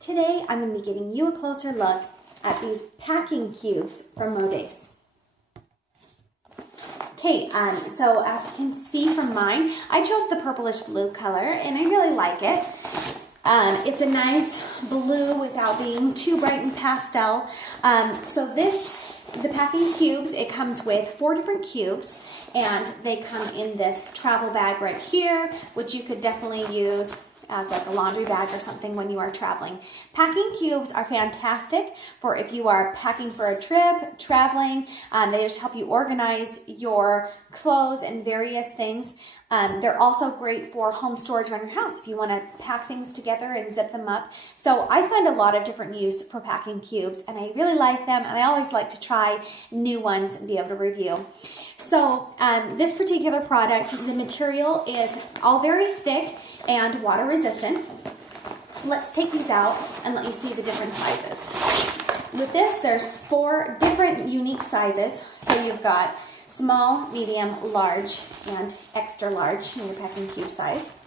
Today, I'm going to be giving you a closer look at these packing cubes from Modase. Okay, so as you can see from mine, I chose the purplish blue color, and I really like it. It's a nice blue without being too bright and pastel. The packing cubes, it comes with 4 different cubes, and they come in this travel bag right here, which you could definitely use as like a laundry bag or something when you are traveling. Packing cubes are fantastic for if you are packing for a trip, traveling. They just help you organize your clothes and various things. They're also great for home storage around your house if you want to pack things together and zip them up. So I find a lot of different use for packing cubes, and I really like them, and I always like to try new ones and be able to review. So this particular product, the material is all very thick and water resistant. Let's take these out and let you see the different sizes. With this, there's 4 different unique sizes. So you've got small, medium, large, and extra large in your packing cube size.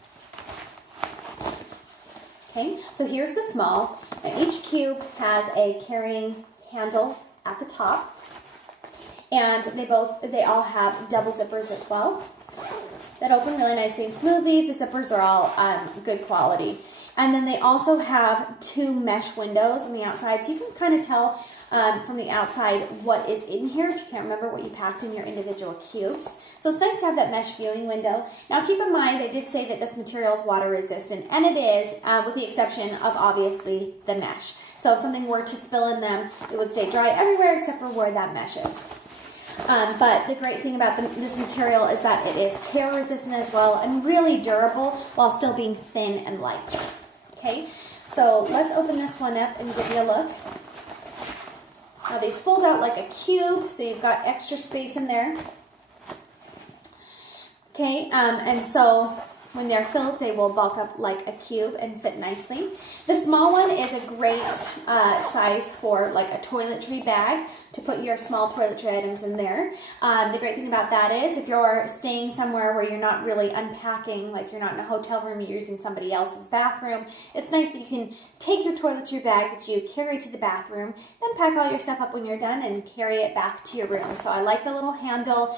Okay, so here's the small. Now each cube has a carrying handle at the top, and they all have double zippers as well that open really nicely and smoothly. The zippers are all good quality. And then they also have 2 mesh windows on the outside, so you can kind of tell from the outside what is in here if you can't remember what you packed in your individual cubes. So it's nice to have that mesh viewing window. Now keep in mind, I did say that this material is water resistant, and it is, with the exception of obviously the mesh. So if something were to spill in them, it would stay dry everywhere except for where that mesh is. But the great thing about this material is that it is tear resistant as well and really durable while still being thin and light. Okay, so let's open this one up and give you a look. Now these fold out like a cube, so you've got extra space in there. Okay, and so when they're filled, they will bulk up like a cube and sit nicely. The small one is a great size for like a toiletry bag to put your small toiletry items in there. The great thing about that is if you're staying somewhere where you're not really unpacking, like you're not in a hotel room, you're using somebody else's bathroom, it's nice that you can take your toiletry bag that you carry to the bathroom, then pack all your stuff up when you're done and carry it back to your room. So I like the little handle.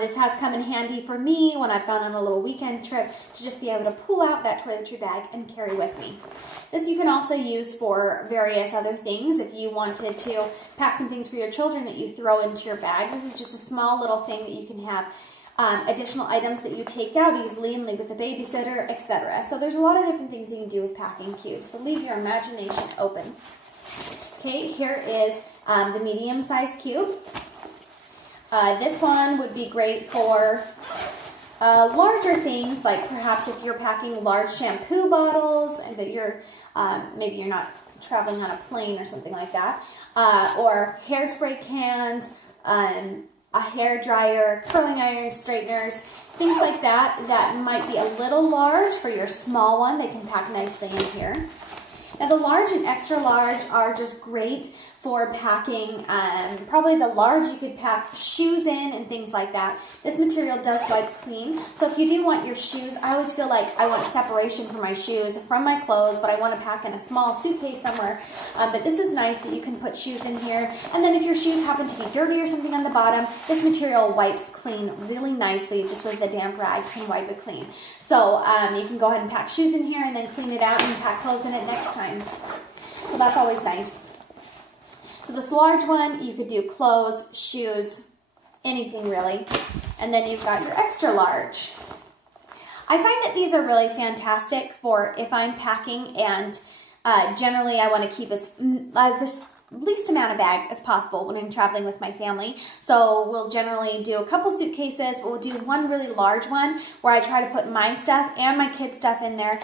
This has come in handy for me when I've gone on a little weekend trip to just be able to pull out that toiletry bag and carry with me. This you can also use for various other things. If you wanted to pack some things for your children that you throw into your bag, this is just a small little thing that you can have additional items that you take out easily and leave with a babysitter, etc. So there's a lot of different things you can do with packing cubes. So leave your imagination open. Okay, here is the medium-sized cube. This one would be great for larger things, like perhaps if you're packing large shampoo bottles and that maybe you're not traveling on a plane or something like that, or hairspray cans, a hair dryer, curling irons, straighteners, things like that that might be a little large for your small one. They can pack nicely in here. Now the large and extra large are just great for packing, probably the large you could pack shoes in and things like that. This material does wipe clean, so if you do want your shoes, I always feel like I want separation for my shoes from my clothes, but I want to pack in a small suitcase somewhere. But this is nice that you can put shoes in here, and then if your shoes happen to be dirty or something on the bottom, this material wipes clean really nicely, just with the damp rag can wipe it clean. So you can go ahead and pack shoes in here and then clean it out and pack clothes in it next time. So that's always nice. So this large one, you could do clothes, shoes, anything really. And then you've got your extra large. I find that these are really fantastic for if I'm packing, and generally I want to keep this least amount of bags as possible when I'm traveling with my family. So we'll generally do a couple suitcases, but we'll do one really large one where I try to put my stuff and my kids' stuff in there.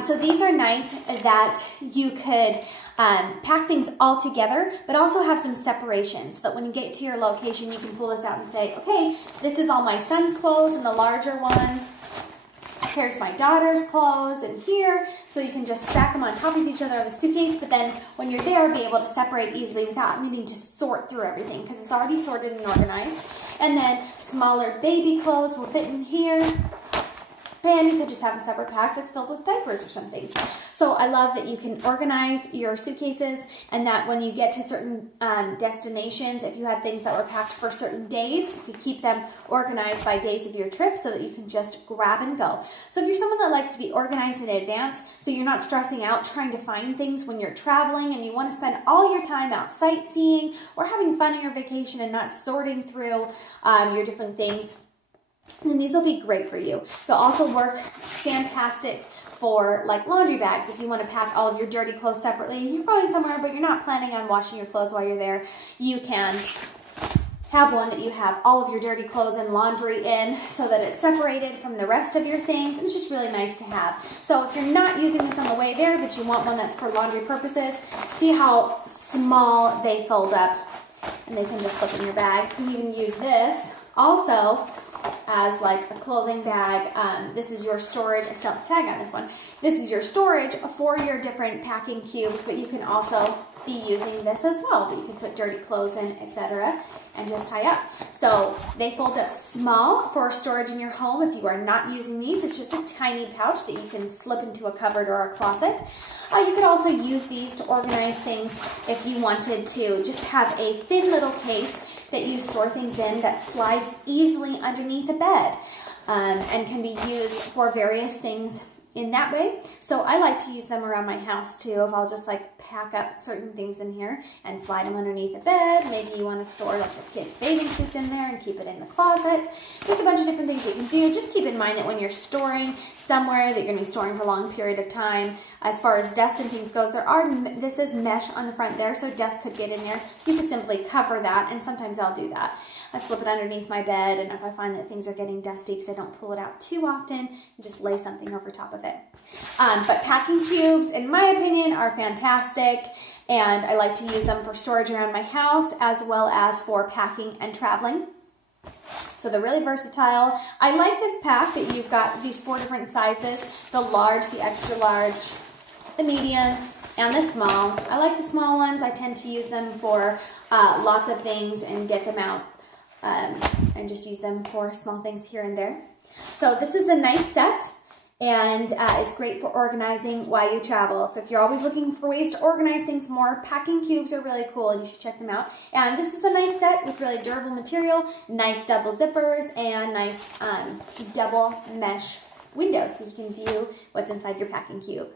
So these are nice that you could pack things all together, but also have some separation so that when you get to your location, you can pull this out and say, okay, this is all my son's clothes in the larger one. Here's my daughter's clothes in here, so you can just stack them on top of each other on the suitcase, but then when you're there, be able to separate easily without needing to sort through everything because it's already sorted and organized. And then smaller baby clothes will fit in here. And you could just have a separate pack that's filled with diapers or something. So I love that you can organize your suitcases, and that when you get to certain destinations, if you had things that were packed for certain days, you keep them organized by days of your trip so that you can just grab and go. So if you're someone that likes to be organized in advance, so you're not stressing out trying to find things when you're traveling and you want to spend all your time out sightseeing or having fun on your vacation and not sorting through your different things, then these will be great for you. They'll also work fantastic for like laundry bags. If you want to pack all of your dirty clothes separately, you're going somewhere but you're not planning on washing your clothes while you're there, you can have one that you have all of your dirty clothes and laundry in so that it's separated from the rest of your things. And it's just really nice to have. So if you're not using this on the way there, but you want one that's for laundry purposes, see how small they fold up and they can just slip in your bag. You can even use this also as like a clothing bag. This is your storage. I still have the tag on this one. This is your storage for your different packing cubes, but you can also be using this as well, that you can put dirty clothes in, etc., and just tie up. So they fold up small for storage in your home. If you are not using these, it's just a tiny pouch that you can slip into a cupboard or a closet. You could also use these to organize things if you wanted to just have a thin little case that you store things in that slides easily underneath a bed, and can be used for various things in that way. So I like to use them around my house too. If I'll just like pack up certain things in here and slide them underneath the bed. Maybe you want to store like your kids' bathing suits in there and keep it in the closet. There's a bunch of different things you can do. Just keep in mind that when you're storing somewhere that you're going to be storing for a long period of time, as far as dust and things goes, this is mesh on the front there, so dust could get in there. You could simply cover that, and sometimes I'll do that. I slip it underneath my bed, and if I find that things are getting dusty because I don't pull it out too often, just lay something over top of it. But packing cubes, in my opinion, are fantastic, and I like to use them for storage around my house as well as for packing and traveling. So they're really versatile. I like this pack that you've got these 4 different sizes: the large, the extra large, the medium, and the small. I like the small ones. I tend to use them for lots of things and get them out and just use them for small things here and there. So this is a nice set, and it's great for organizing while you travel. So if you're always looking for ways to organize things more, packing cubes are really cool, and you should check them out. And this is a nice set with really durable material, nice double zippers, and nice double mesh windows so you can view what's inside your packing cube.